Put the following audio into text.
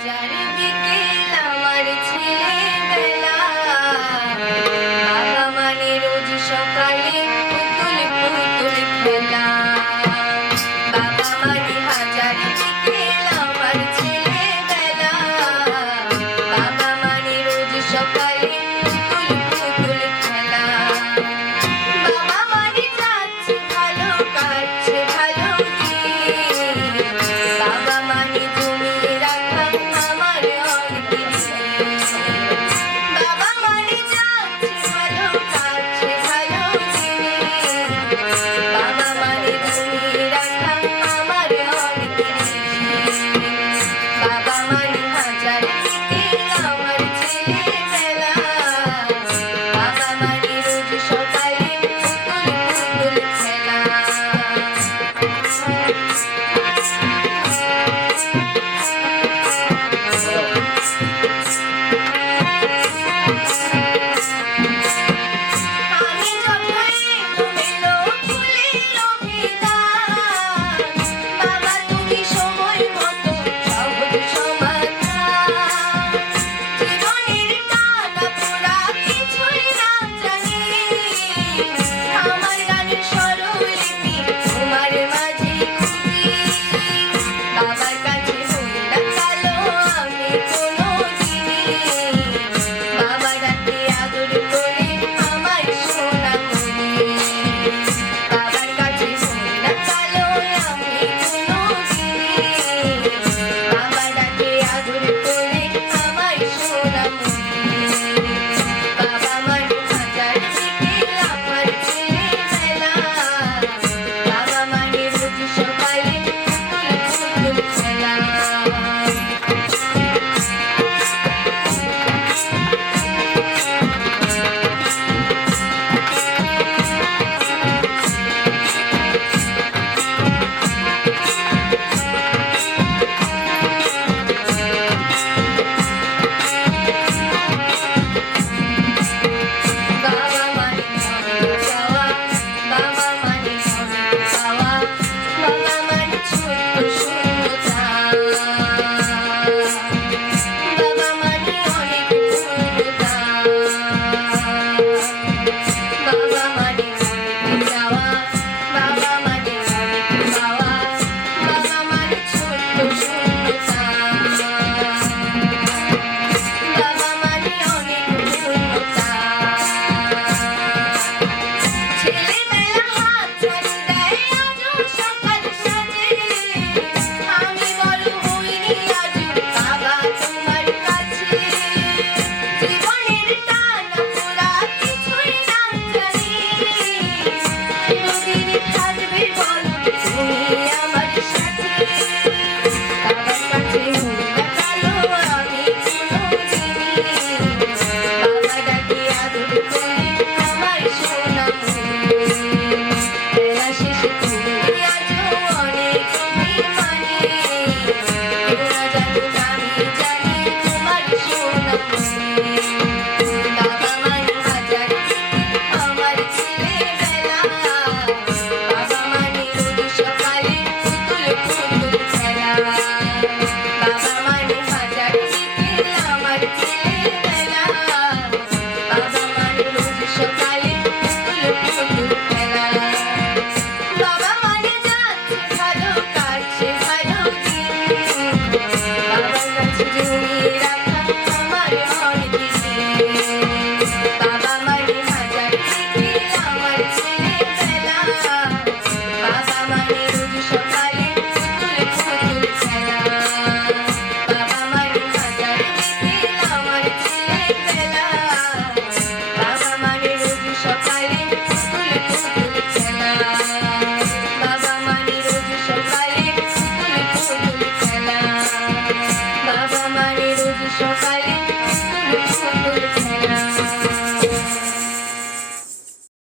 Daddy.